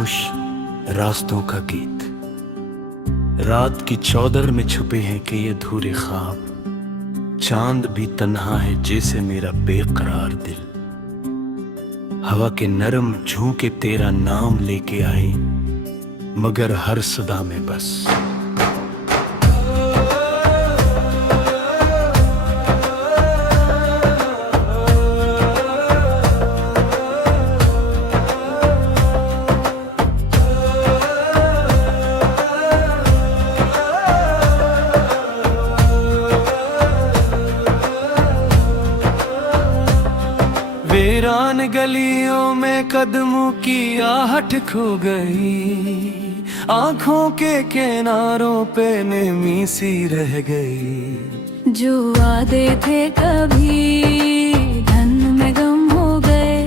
खामोश रास्तों का गीत। रात की चौदर में छुपे हैं कि ये अधूरे ख्वाब। चांद भी तन्हा है जैसे मेरा बेकरार दिल। हवा के नरम झोंके तेरा नाम लेके आए, मगर हर सदा में बस वीरान गलियों में कदमों की आहट खो गई। आंखों के किनारों पे नमी सी रह गई। जो वादे थे कभी धन में गम हो गए।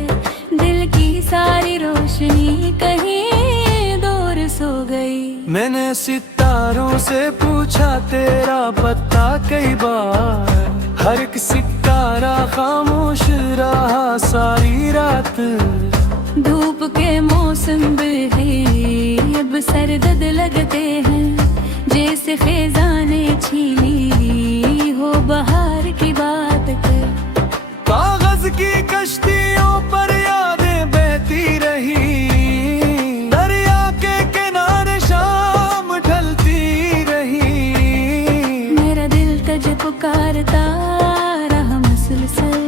दिल की सारी रोशनी कहीं दूर सो गई। मैंने सितारों से पूछा तेरा पता कई बार। हर एक सितारा खामोश रहा सारी रात। धूप के मौसम भी अब सर्द लगते हैं, जैसे खिजाने छीनी हो बहार की बात कर। कागज की कश्तियों पर यादें बहती रही। दरिया के किनारे शाम ढलती रही। मेरा दिल तुझ पुकारता रहा मुसलसल,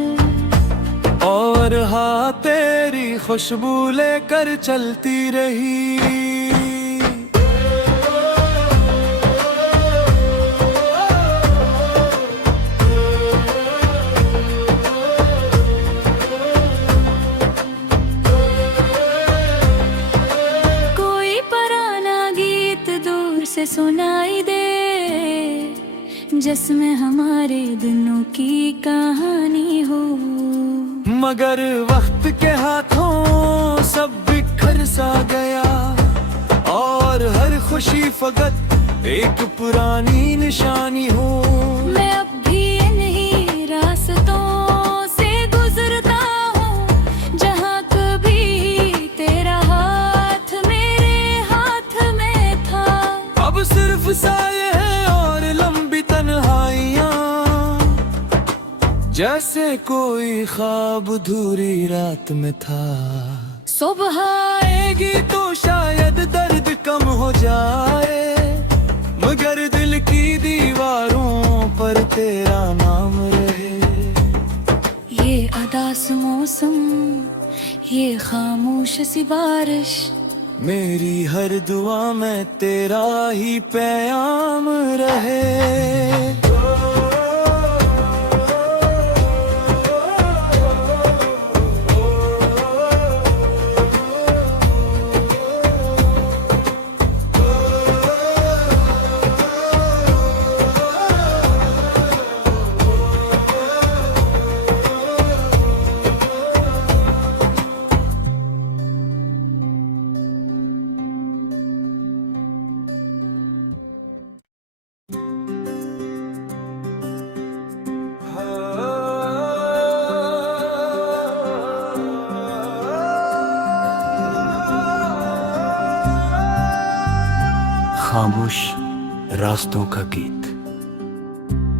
और हाँ तेरी खुशबू लेकर चलती रही। कोई पुराना गीत दूर से सुनाई दे, जिसमें हमारे दिनों की कहानी हो। मगर वक्त के हाथों सब बिखर सा गया, और हर खुशी फकत एक पुरानी निशानी हो। मैं अब भी इन्हीं रास्तों से गुजरता हूँ, जहाँ कभी तेरा हाथ मेरे हाथ में था। अब सिर्फ साये हैं और लंबी तन्हाइयाँ, जैसे कोई ख्वाब अधूरी रात में था। सुबह आएगी तो शायद दर्द कम हो जाए, मगर दिल की दीवारों पर तेरा नाम रहे। ये अदास मौसम, ये खामोश सी बारिश, मेरी हर दुआ में तेरा ही पैगाम रहे। खामोश रास्तों का गीत।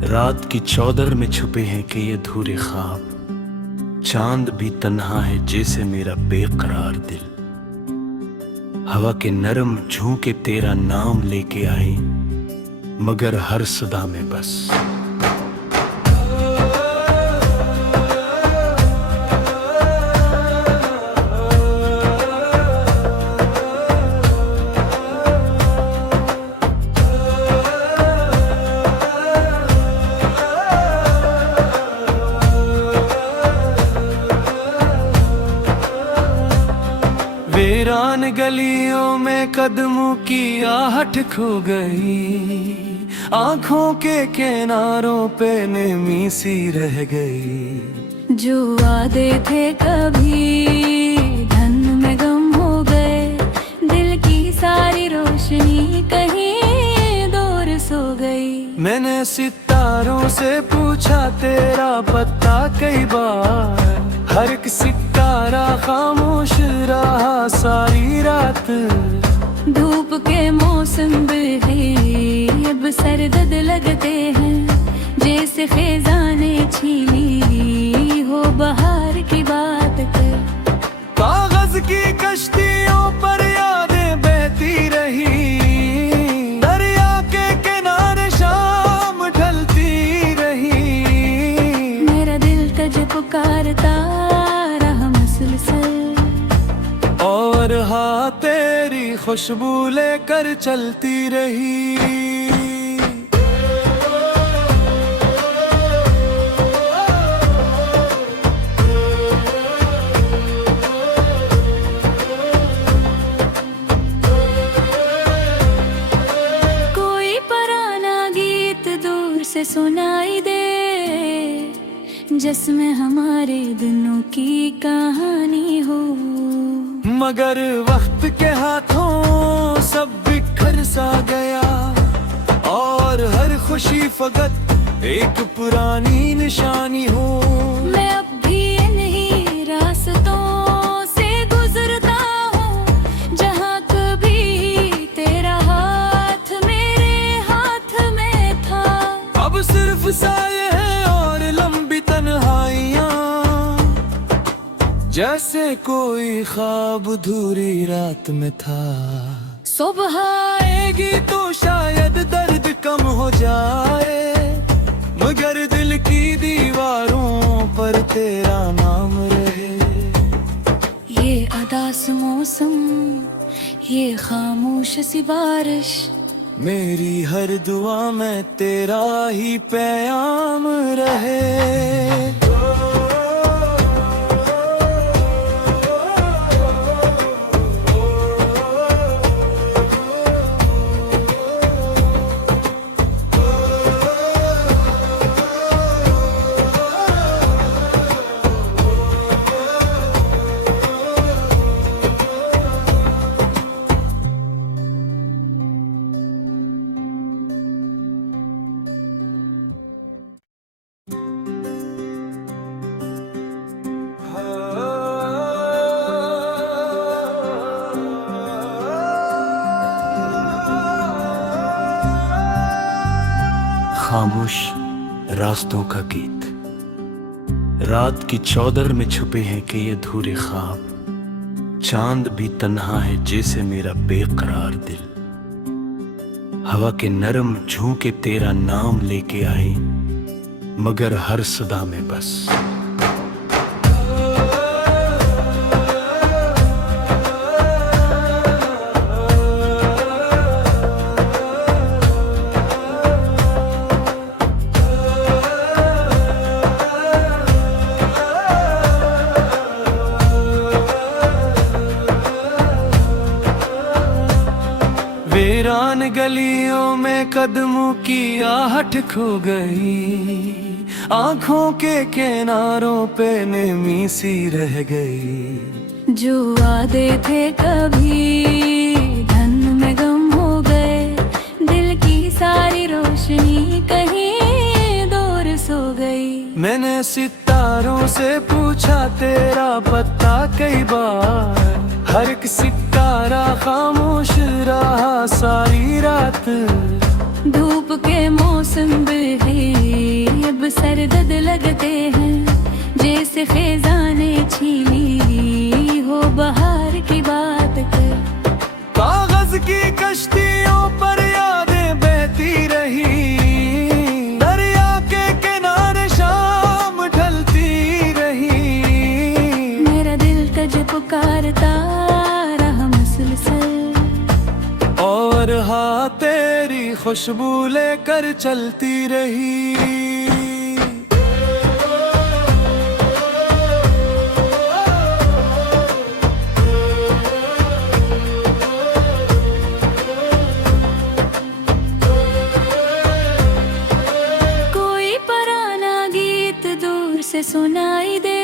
रात की चौदर में छुपे हैं कि ये अधूरे ख्वाब। चांद भी तन्हा है जैसे मेरा बेकरार दिल। हवा के नरम झोंके तेरा नाम लेके आए, मगर हर सदा में बस वीरान गलियों में कदमों की आहट खो गई। आंखों के किनारों पे नमी सी रह गई। जो वादे थे कभी धन में गम हो गए। दिल की सारी रोशनी कहीं दूर सो गई। मैंने सितारों से पूछा तेरा पता कई बार। हर एक सितारा खामोश रहा सारी रात। धूप के मौसम है अब सरदद लगते हैं, जैसे खिजाने छीली हो बहार की बात कर। कागज की कश्तियों पर यादें बहती रही, दरिया के किनारे शाम ढलती रही। मेरा दिल तुझे पुकारता रहा मुसलसल, और हाँ तेरी खुशबू लेकर चलती रही। कोई पुराना गीत दूर से सुनाई दे, जिसमें हमारे दिनों की कहानी हो। मगर वक्त के हाथों सब बिखर सा गया, और हर खुशी फकत एक पुरानी निशानी हो। मैं अब भी इन्हीं रास्तों से गुजरता हूँ, जहाँ कभी तेरा हाथ मेरे हाथ में था। अब सिर्फ साये हैं और लंबी तन्हाइयाँ, जैसे कोई ख्वाब अधूरी रात में था। सुबह आएगी तो शायद दर्द कम हो जाए, मगर दिल की दीवारों पर तेरा नाम रहे। ये अदास मौसम, ये खामोश सी बारिश, मेरी हर दुआ में तेरा ही पैगाम रहे। खामोश रास्तों का गीत, रात की चौदर में छुपे हैं कि ये अधूरे ख्वाब। चांद भी तन्हा है जैसे मेरा बेकरार दिल। हवा के नरम झोंके तेरा नाम लेके आए, मगर हर सदा में बस वीरान गलियों में कदमों की आहट खो गई, आंखों के किनारों पे नमी सी रह गई। जो वादे थे कभी धन में गम हो गए, दिल की सारी रोशनी कहीं दूर सो गई। मैंने सितारों से पूछा तेरा पता कई बार, हर एक सितारा खामोश रहा सारी रात। धूप के मौसम है अब सरदद लगते हैं, जैसे खिजाने छीली हो बहार की बात कर। कागज की कश्तियों पर यादें बहती रही, दरिया के किनारे शाम ढलती रही। मेरा दिल तुझे पुकारता रहा मुसलसल, और हाँ तेरी खुशबू लेकर चलती रही। कोई पुराना गीत दूर से सुनाई दे,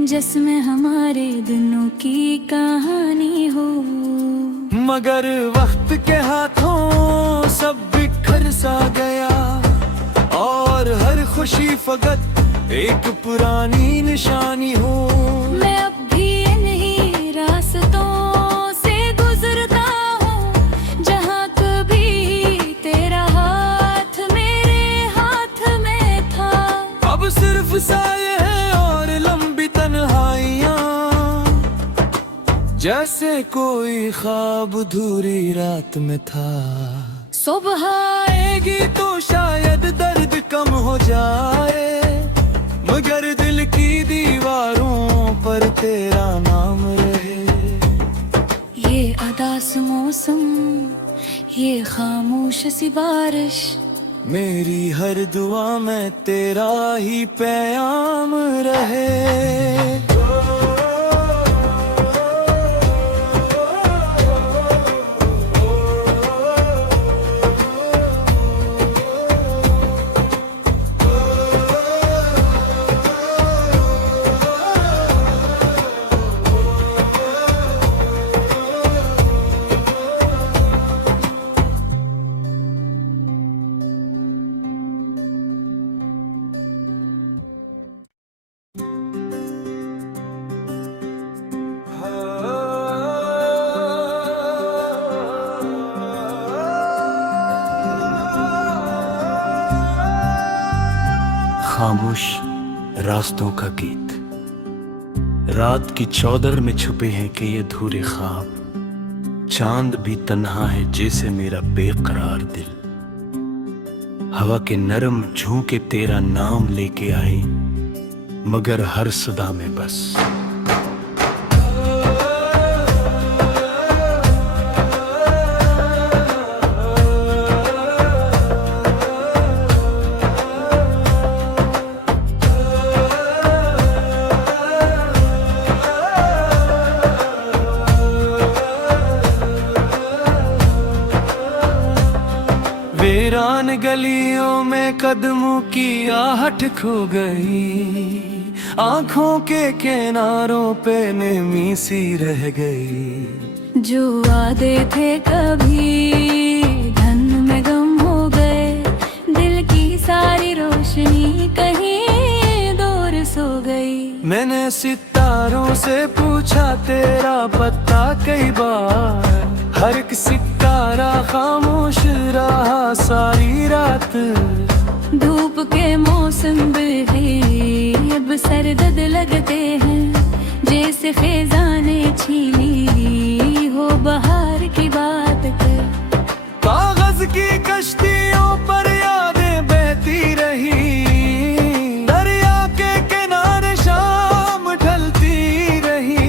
जिसमें हमारे दिनों की कहानी हो। मगर वक्त के हाथों सब बिखर सा गया, और हर खुशी फकत एक पुरानी निशानी हूँ। मैं अब भी इन्हीं रास्तों से गुजरता हूँ, जहाँ कभी तेरा हाथ मेरे हाथ में था। अब सिर्फ साये हैं और लंबी तन्हाइयाँ, जैसे कोई ख्वाब अधूरी रात में था। सुबह आएगी तो शायद दर्द कम हो जाए, मगर दिल की दीवारों पर तेरा नाम रहे। ये अदास मौसम, ये खामोश सी बारिश, मेरी हर दुआ में तेरा ही पैगाम रहे। खामोश रास्तों का गीत, रात की चौदर में छुपे हैं कि ये अधूरे ख्वाब। चांद भी तन्हा है जैसे मेरा बेकरार दिल। हवा के नरम झोंके तेरा नाम लेके आए, मगर हर सदा में बस वीरान गलियों में कदमों की आहट खो गई, आंखों के किनारों पे नमी सी रह गई। जो वादे थे कभी धन में गम हो गए, दिल की सारी रोशनी कहीं दूर सो गई। मैंने सितारों से पूछा तेरा पता कई बार, हर एक सितारा खामोश रहा सारी रात। धूप के मौसम भी अब सरदद लगते हैं, जैसे खिजाने छीली हो बहार की बात कर। कागज की कश्तियों पर यादें बहती रही, दरिया के किनारे शाम ढलती रही।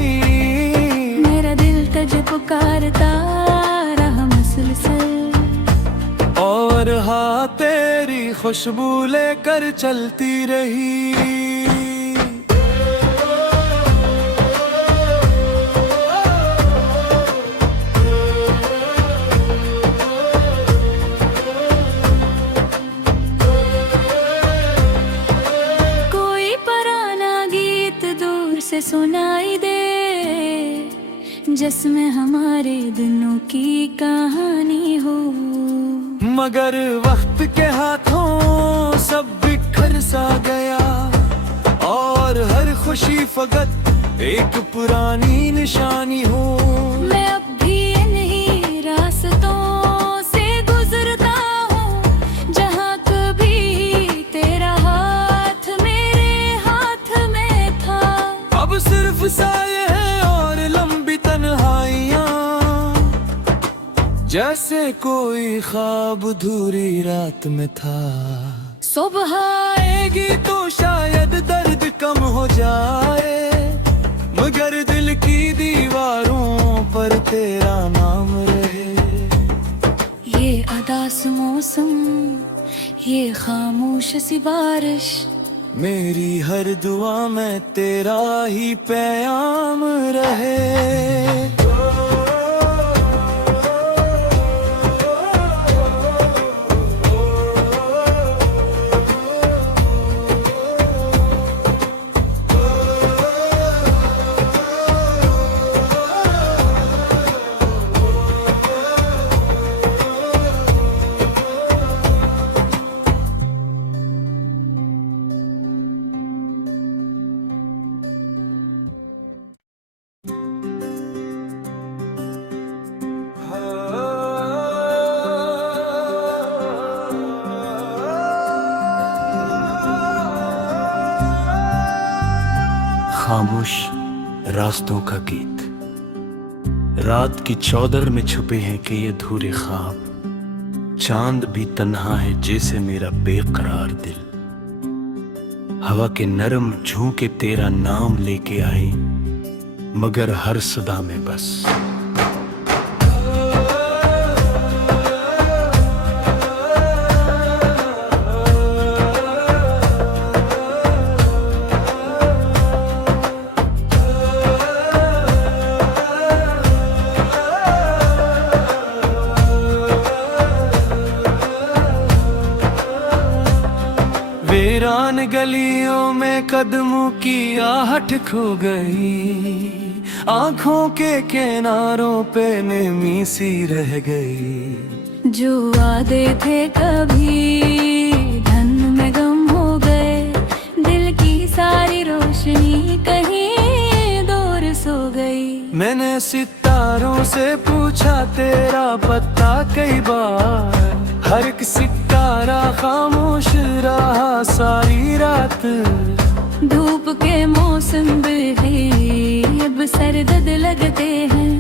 मेरा दिल तुझे पुकारता रहा मुसलसल, और हाँ तेरी खुशबू लेकर चलती रही। कोई पुराना गीत दूर से सुनाई दे, जिसमें हमारे दिनों की कहानी हो। मगर वक्त के हाथों सब बिखर सा गया, और हर खुशी फकत एक पुरानी निशानी हो। मैं अब भी इन्हीं रास्तों से गुजरता हूँ, जहाँ कभी तेरा हाथ मेरे हाथ में था। अब सिर्फ साये हैं और लंबी तन्हाइयाँ, जैसे कोई ख्वाब अधूरी रात में था। सुबह आएगी तो शायद दर्द कम हो जाए, मगर दिल की दीवारों पर तेरा नाम रहे। ये अदास मौसम, ये खामोश सी बारिश, मेरी हर दुआ में तेरा ही पैगाम रहे। खामोश रास्तों का गीत, रात की चौदर में छुपे हैं कि ये अधूरे ख्वाब। चांद भी तन्हा है जैसे मेरा बेकरार दिल। हवा के नरम झोंके तेरा नाम लेके आए, मगर हर सदा में बस वीरान गलियों में कदमों की आहट खो गई। आंखों के किनारों पे नेमी सी रह गई। जो वादे थे कभी धन में गम हो गए। दिल की सारी रोशनी कहीं दूर सो गई। मैंने सितारों से पूछा तेरा पता कई बार। हर एक सितारा खामोश रहा सारी रात। धूप के मौसम भी अब सरदद लगते हैं।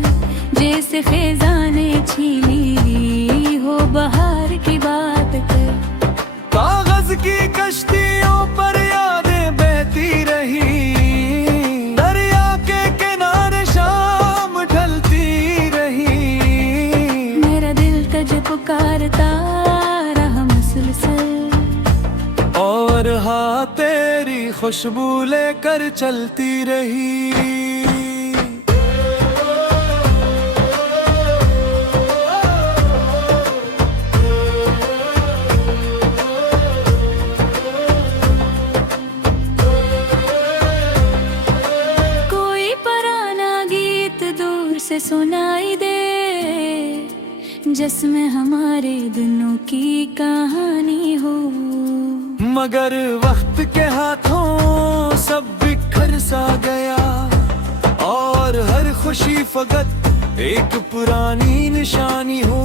जैसे खिजाने छीली हो बहार की बात कर। कागज की कश्तियों पर यादें बहती रही। दरिया के किनारे शाम ढलती रही। मेरा दिल तुझे पुकारता रहा मुसलसल। और हाँ तेरी खुशबू लेकर चलती रही। कोई पुराना गीत दूर से सुनाई दे, जिसमें हमारे दिनों की कहानी हो। मगर वक्त के हाथों सब बिखर सा गया। और हर खुशी फकत एक पुरानी निशानी हो।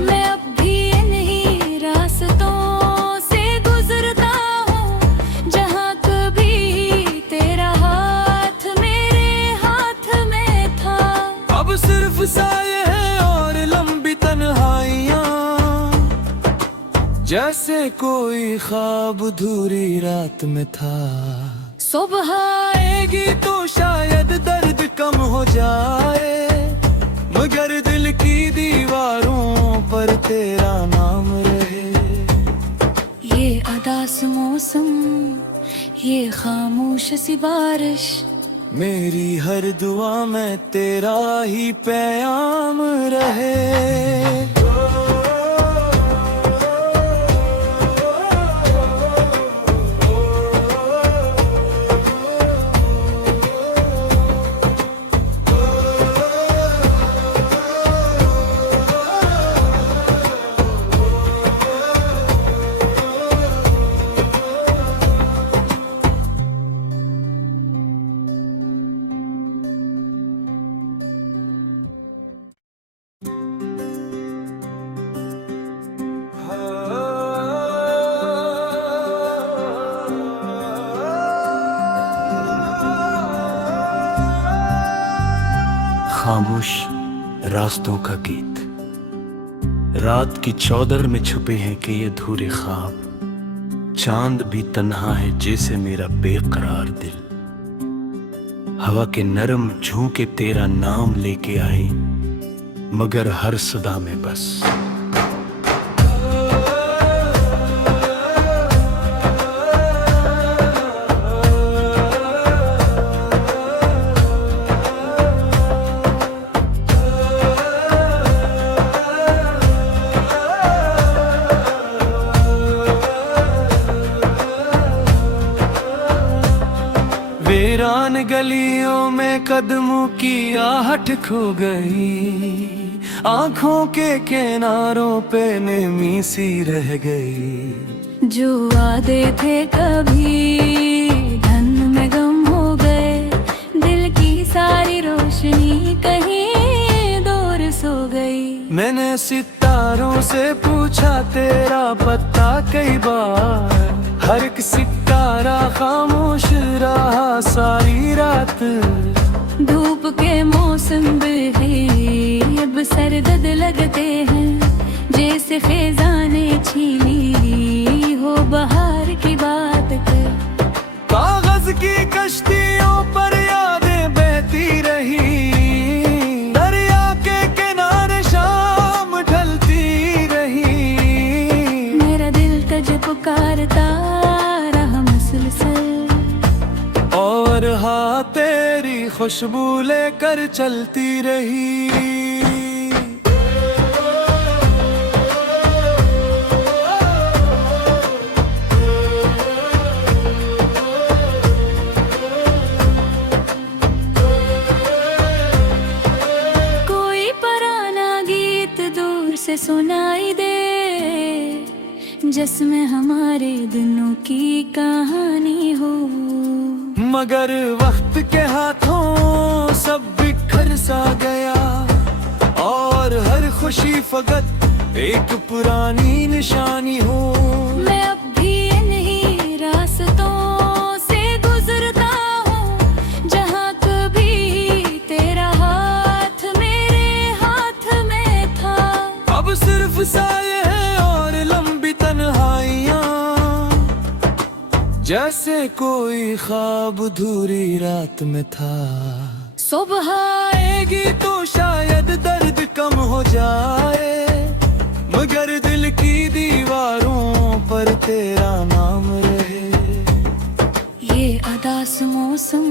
मैं अब भी इन्हीं रास्तों से गुजरता हूँ, जहाँ कभी तेरा हाथ मेरे हाथ में था। अब सिर्फ साये हैं और लंबी तन्हाइयाँ। जैसे कोई ख्वाब अधूरी रात में था। सुबह आएगी तो शायद दर्द कम हो जाए। मगर दिल की दीवारों पर तेरा नाम रहे। ये अदास मौसम, ये खामोश सी बारिश। मेरी हर दुआ में तेरा ही पैगाम रहे। खामोश रास्तों का गीत, रात की चौदर में छुपे हैं कि ये अधूरे ख्वाब। चांद भी तन्हा है जैसे मेरा बेकरार दिल। हवा के नरम झोंके तेरा नाम लेके आए, मगर हर सदा में बस वीरान गलियों में कदमों की आहट खो गई। आंखों के किनारों पे नेमी सी रह गई। जो वादे थे कभी धन में गम हो गए। दिल की सारी रोशनी कहीं दूर सो गई। मैंने सितारों से पूछा तेरा पता कई बार। हर एक सितारा खामोश रहा सारी रात। धूप के मौसम भी अब सर्द लगते हैं, जैसे खिजाने छीनी हो बहार की बात कर। कागज की कश्तियों पर यादें बहती रही, दरिया के किनारे शाम ढलती रही। मेरा दिल तुझ पुकारता रहा मुसलसल, और हाँ तेरी खुशबू लेकर चलती रही। से सुनाई दे जिसमें हमारे दिनों की कहानी हो। मगर वक्त के हाथों सब बिखर सा गया, और हर खुशी फकत एक पुरानी निशानी हो। मैं अब भी इन्हीं रास्तों से गुजरता हूँ, जहाँ कभी तेरा हाथ मेरे हाथ में था। अब सिर्फ साये हैं और लंबी तन्हाइयाँ, जैसे कोई ख्वाब अधूरी रात में था। सुबह आएगी तो शायद दर्द कम हो जाए, मगर दिल की दीवारों पर तेरा नाम रहे। ये अदास मौसम,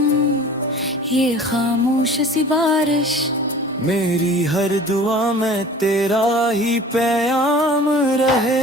ये खामोश सी बारिश, मेरी हर दुआ में तेरा ही पैगाम रहे।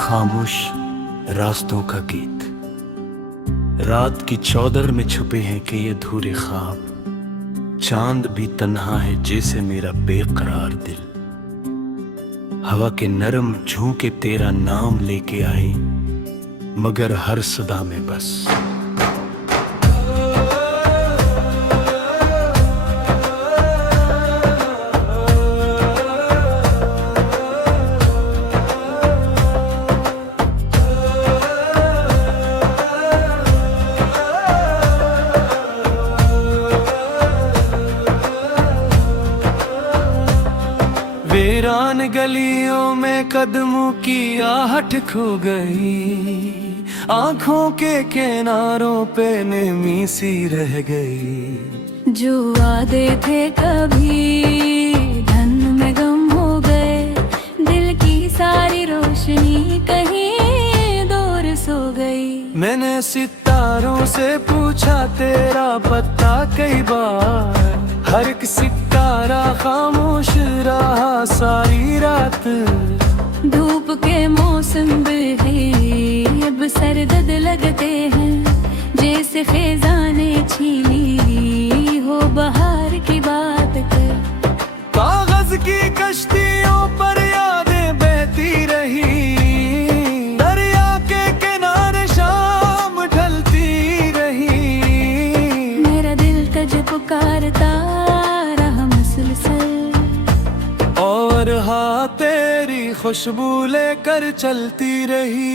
खामोश रास्तों का गीत, रात की चौदर में छुपे हैं कि ये अधूरे ख्वाब। चांद भी तन्हा है जैसे मेरा बेकरार दिल। हवा के नरम झोंके तेरा नाम लेके आई, मगर हर सदा में बस वीरान गलियों में कदमों की आहट खो गई, आंखों के किनारों पे नमी सी रह गई। जो वादे थे कभी धन में गम हो गए, दिल की सारी रोशनी कहीं दूर सो गई। मैंने सितारों से पूछा तेरा पता कई बार, हर एक सितारा खामोश रहा सारी रात। धूप के मौसम भी अब सर्द लगते हैं, जैसे खिजाने छीनी हो बहार की बात कर। कागज की कश्तियों पर यादें बहती रही, दरिया के किनारे शाम ढलती रही। मेरा दिल तुझ पुकारता रहा मुसलसल, और हाँ तेरी खुशबू लेकर चलती रही।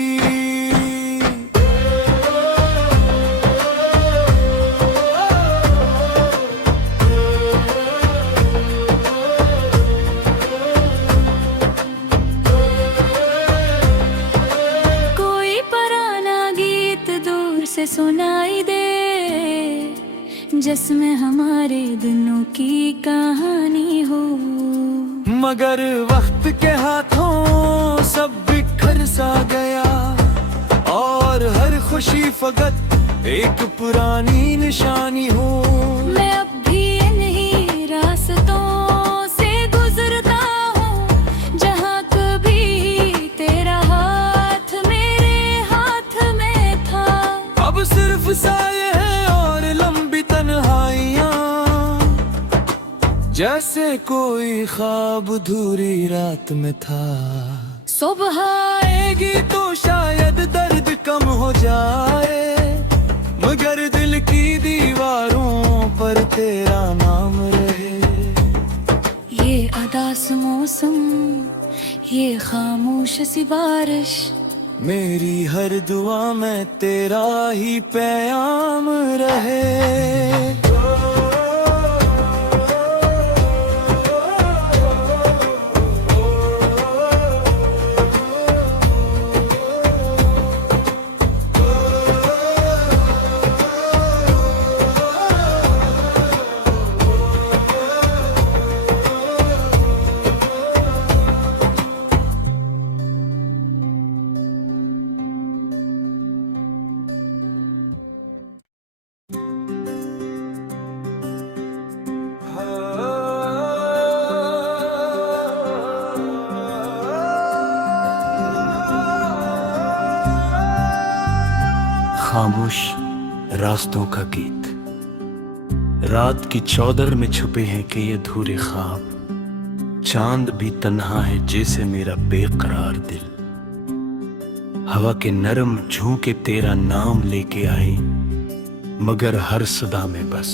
कोई पुराना गीत दूर से सुनाई दे, जिसमें हमारे दिनों की कहानी हो। मगर वक्त के हाथों सब बिखर सा गया, और हर खुशी फकत एक पुरानी निशानी हूँ। मैं अब भी इन्हीं रास्तों से गुजरता हूँ, जहाँ कभी तेरा हाथ मेरे हाथ में था। अब सिर्फ साये हैं और लंबी तन्हाइयाँ, जैसे कोई ख्वाब अधूरी रात में था। सुबह आएगी तो शायद दर्द कम हो जाए, मगर दिल की दीवारों पर तेरा नाम रहे। ये अदास मौसम, ये खामोश सी बारिश, मेरी हर दुआ में तेरा ही पैगाम रहे। खामोश रास्तों का गीत, रात की चौदर में छुपे हैं कि ये अधूरे ख्वाब। चांद भी तन्हा है जैसे मेरा बेकरार दिल। हवा के नरम झोंके तेरा नाम लेके आई, मगर हर सदा में बस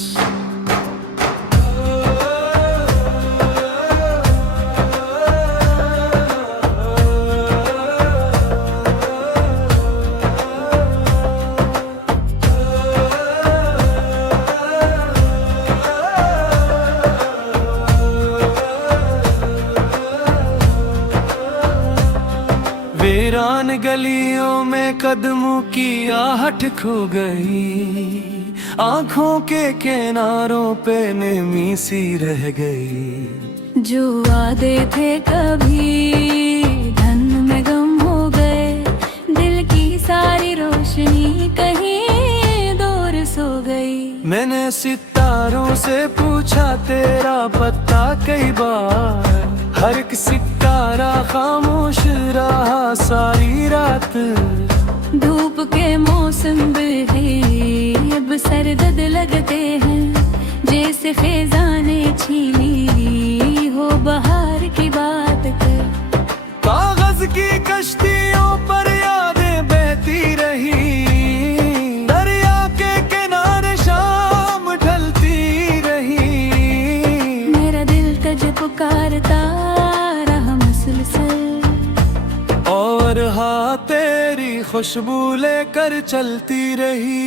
वीरान गलियों में कदमों की आहट खो गई, आंखों के किनारों पे नमी सी रह गई। जो वादे थे कभी धन में गम हो गए, दिल की सारी रोशनी कहीं दूर सो गई। मैंने सितारों से पूछा तेरा पता कई बार, हर एक सितारा खामोश रहा सारी रात। धूप के मौसम भी अब सरदर्द लगते हैं, जैसे खिजाने छीनी हो बहार की बात कर। कागज की कश्तियों पर यादें बहती रही, दरिया के किनारे शाम ढलती रही। मेरा दिल तुझ पुकारता रहा मुसलसल, और हाँ तेरी खुशबू लेकर चलती रही।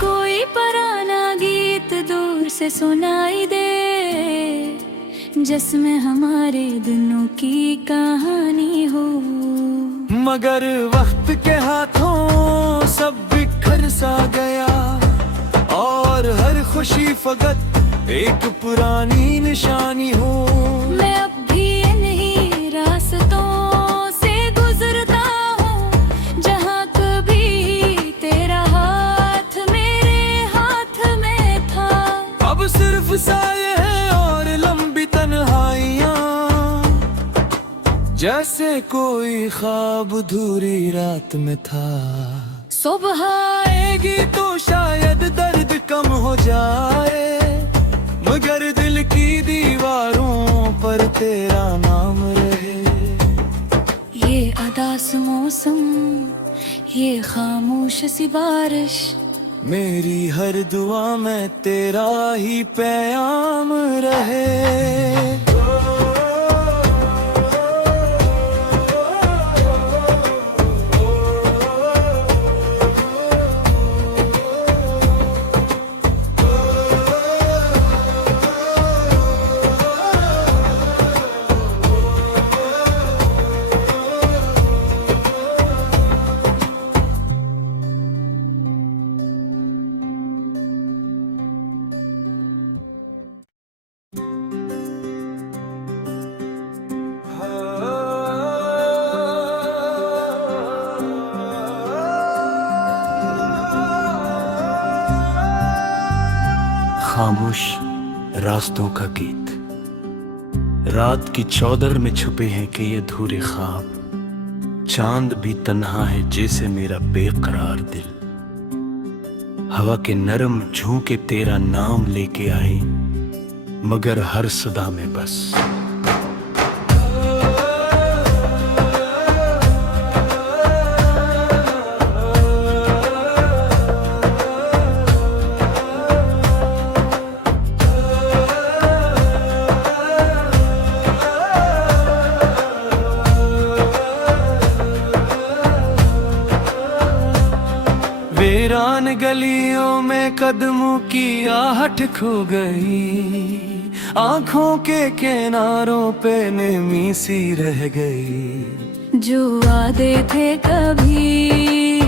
कोई पुराना गीत दूर से सुनाई दे, जिसमें हमारे दिनों की कहानी हो। मगर वक्त के हाथों सब बिखर सा गया, और हर खुशी फकत एक पुरानी निशानी हो। मैं अब भी इन्हीं रास्तों से गुजरता हूँ, जहाँ कभी तेरा हाथ मेरे हाथ में था। अब सिर्फ साये हैं और लंबी तन्हाइयाँ, जैसे कोई ख्वाब अधूरी रात में था। सुबह आएगी तो शायद दर्द कम हो जाए, मगर दिल की दीवारों पर तेरा नाम रहे। ये अदास मौसम, ये खामोश सी बारिश, मेरी हर दुआ में तेरा ही पैगाम रहे। खामोश रास्तों का गीत। रात की चौदर में छुपे हैं कि ये अधूरे ख्वाब। चांद भी तन्हा है जैसे मेरा बेकरार दिल। हवा के नरम झोंके तेरा नाम लेके आए, मगर हर सदा में बस वीरान गलियों में कदमों की आहट खो गई। आंखों के किनारों पे नेमी सी रह गई। जो वादे थे कभी